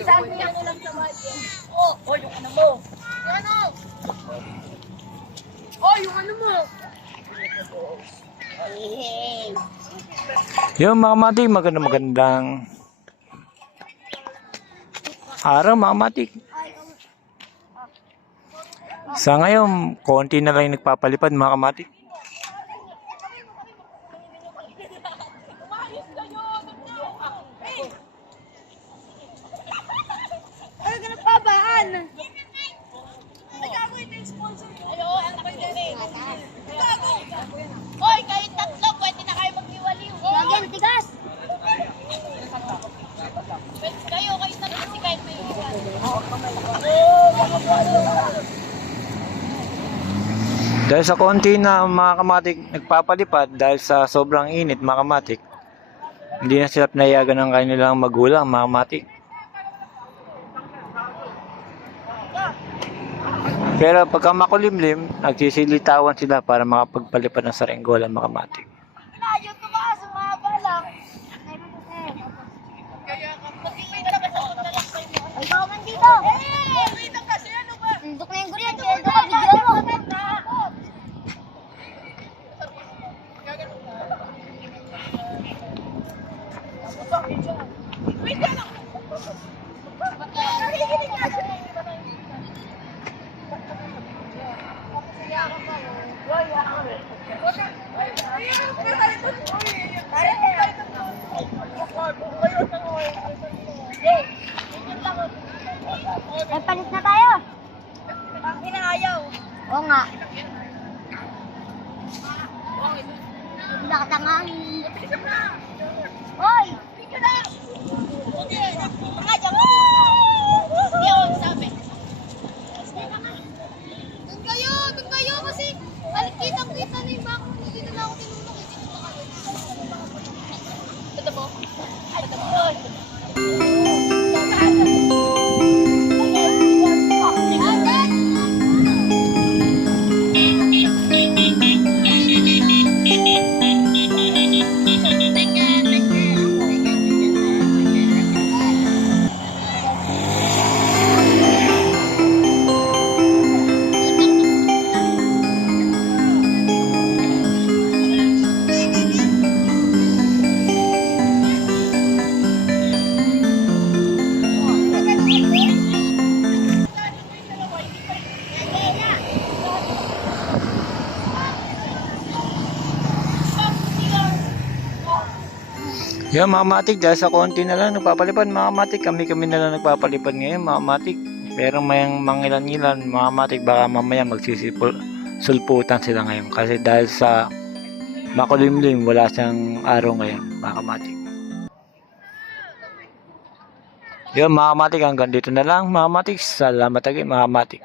Sabi niya ko lang sa budget. Oh, yung ano mo. Yung ano? Oh, yung ano mo. Yung mga matik, magandang araw mga matik. Sa ngayon, konti na lang yung nagpapalipad mga kamatik. Ay, ganun pa baan? Nagkagoy na yung sponsor ko. Ayo, ang ako'y galing. Hoy, kahit tatlo, pwede na kayo mag-iwaliw. Lagyan, tigas. Kayo tatlo kasi kahit may iwan. Dahil sa konti na mga kamatik nagpapalipad dahil sa sobrang init mga kamatik, hindi na sila pinayagan ng kanilang magulang mga kamatik. Pero pagka makulimlim, nagsisilitawan sila para makapagpalipad ng sarenggola mga kamatik. Layo ko ba? Sumaba lang. Ay, bawaman dito. Wait lang kasi ano ba? Sundok na yung guriyan. Kaya doon ka video mo. Wait lang. Nakikinig ka siya. Ay, palit na tayo. Ang inaayaw. Oo nga. Wala ka tangang. Hoy! Okay. Mga dyan. Hindi ako sabi. Doon kayo kasi kitang-kita na yung bako. Hindi na ako tinulog. Ito mo? Ito mo. Yan mga matik, dahil sa konti na lang nagpapalipad mga matik, kami na lang nagpapalipad ngayon mga matik. Pero may mangilan-ngilan mga matik, baka mamaya sulputan sila ngayon kasi dahil sa makulimlim, wala siyang araw ngayon mga matik. Yan mga matik, hanggang dito na lang mga matik. Salamat again mga matik.